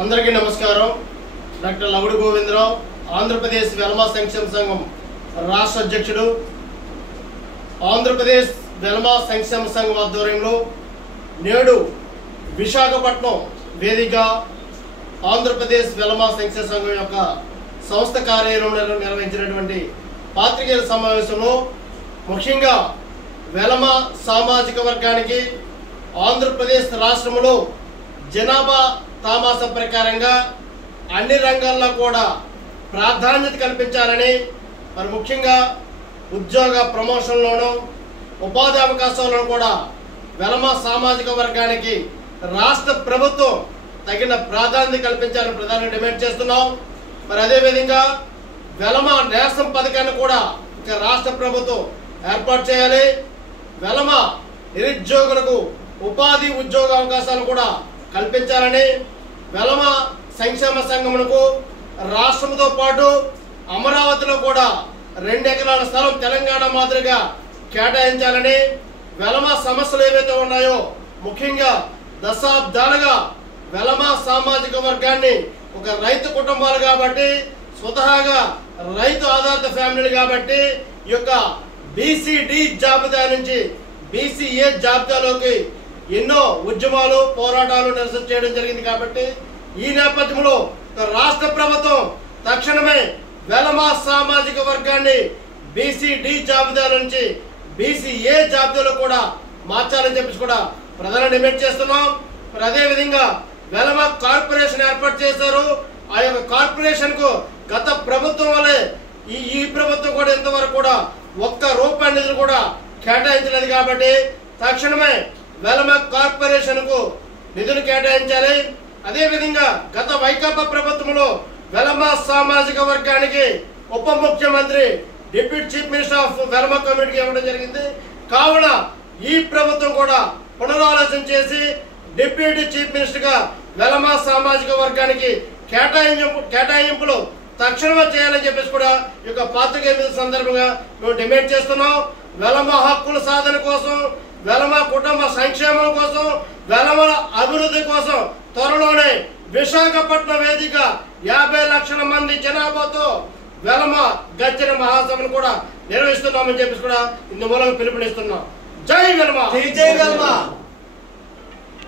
అందరికీ నమస్కారం. డాక్టర్ లవుడు గోవిందరావు, ఆంధ్రప్రదేశ్ వెలమ సంక్షేమ సంఘం రాష్ట్ర అధ్యక్షుడు. ఆంధ్రప్రదేశ్ వెలమ సంక్షేమ సంఘం ఆధ్వర్యంలో నేడు విశాఖపట్నం వేదిక ఆంధ్రప్రదేశ్ వెలమ సంక్షేమ సంఘం యొక్క సంస్థ కార్యాలయంలో నిర్వహించినటువంటి పాత్రికేయుల సమావేశంలో ముఖ్యంగా వెలమ సామాజిక వర్గానికి ఆంధ్రప్రదేశ్ రాష్ట్రంలో జనాభా తామాస ప్రకారంగా అన్ని రంగాల్లో కూడా ప్రాధాన్యత కల్పించాలని, మరి ముఖ్యంగా ఉద్యోగ ప్రమోషన్లోనూ ఉపాధి అవకాశాలను కూడా వెలమ సామాజిక వర్గానికి రాష్ట్ర ప్రభుత్వం తగిన ప్రాధాన్యత కల్పించాలని ప్రధానంగా డిమాండ్ చేస్తున్నాం. మరి అదేవిధంగా వెలమ నేసం పథకాన్ని కూడా ఇక రాష్ట్ర ప్రభుత్వం ఏర్పాటు చేయాలి. వెలమ నిరుద్యోగులకు ఉపాధి ఉద్యోగ అవకాశాలు కూడా కల్పించాలని, వెలమ సంక్షేమ సంఘమునకు రాష్ట్రంతో పాటు అమరావతిలో కూడా 2 ఎకరాల స్థలం తెలంగాణ మాదిరిగా కేటాయించాలని, వెలమ సమస్యలు ఏవైతే ఉన్నాయో ముఖ్యంగా దశాబ్దాలుగా వెలమ సామాజిక వర్గాన్ని ఒక రైతు కుటుంబాలు కాబట్టి, స్వతహాగా రైతు ఆధారిత ఫ్యామిలీలు కాబట్టి ఈ యొక్క బీసీడీ జాబితా నుంచి బీసీఏ జాబితాలోకి ఎన్నో ఉద్యమాలు పోరాటాలు నిరసన చేయడం జరిగింది. కాబట్టి ఈ నేపథ్యంలో రాష్ట్ర ప్రభుత్వం తక్షణమే వెలమ సామాజిక వర్గాన్ని బీసీడీ జాబితా నుంచి బీసీఏ జాబితాలో కూడా మార్చాలని చెప్పేసి కూడా ప్రధాన డిమాండ్ చేస్తున్నాం. మరి అదేవిధంగా వెలమ కార్పొరేషన్ ఏర్పాటు చేశారు. ఆ యొక్క కార్పొరేషన్ కు గత ప్రభుత్వం వల్లే ఈ ప్రభుత్వం కూడా ఇంతవరకు కూడా ₹1 నిధులు కూడా కేటాయించలేదు. కాబట్టి తక్షణమే వెలమ కార్పొరేషన్ కు నిధులు కేటాయించాలి. అదేవిధంగా గత వైకాపా ప్రభుత్వంలో వెలమ సామాజిక వర్గానికి ఉప ముఖ్యమంత్రి deputy chief minister of Velama కమ్యూనిటీకి ఇవ్వడం జరిగింది. కావున ఈ ప్రభుత్వం కూడా పునరాలోచన చేసి డిప్యూటీ చీఫ్ మినిస్టర్ గా వెలమ సామాజిక వర్గానికి కేటాయింపులు తక్షణమే చేయాలని చెప్పేసి కూడా ఈ యొక్క పాత్రికేయుల సందర్భంగా మేము డిమాండ్ చేస్తున్నాం. వెలమ హక్కుల సాధన కోసం, వెలమ కుటుంబ సంక్షేమం కోసం, వెలమల అభివృద్ధి కోసం త్వరలోనే విశాఖపట్నం వేదిక 50 లక్షల మంది జనాభాతో వెలమ గర్జన మహాసభను కూడా నిర్వహిస్తున్నామని చెప్పేసి కూడా ఇందు మూలంగా పిలుపునిస్తున్నాం. జై వెలమ.